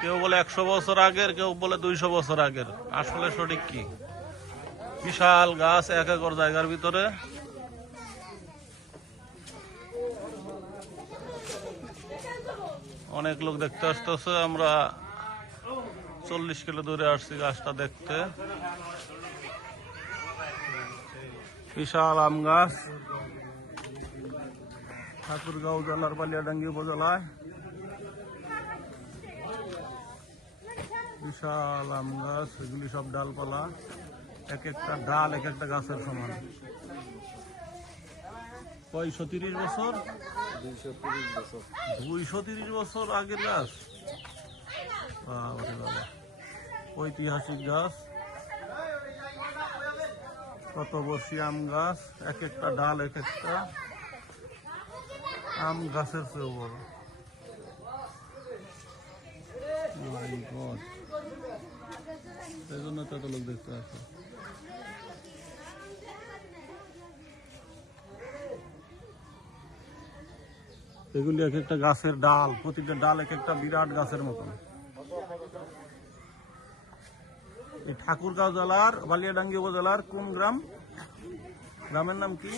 কেউ বলে 100 বছর আগের, কেউ বলে 200 বছর আগের। আসলে সঠিক কি? বিশাল গাছ 1 একর জায়গার ভিতরে। অনেক লোক দেখতে আসতেছে। আমরা 40 কিলো দূরে আসছি গাছটা দেখতে। বিশাল আম গাছ, ঠাকুরগাঁও জেলার বালিয়াডাঙ্গি উপজেলায় বিশাল আম গাছ। এগুলি সব ডালপালা, এক একটা ডাল এক একটা গাছের সমান। 130 বছর, 230 বছর আগের গাছ। বাবারে বাবা, ঐতিহাসিক গাছ। কত বর্ষী আম গাছ, এক একটা ডাল এক একটা আম গাছের চেয়েও বড়। এই জন্য তো এত লোক দেখতে আসে। এগুলি এক একটা গাছের ডাল, প্রতিটা ডাল এক একটা বিরাট গাছের মতন। এই ঠাকুরগাঁও জেলার বালিয়াডাঙ্গি উপজেলার কোন গ্রাম? গ্রামের নাম কি?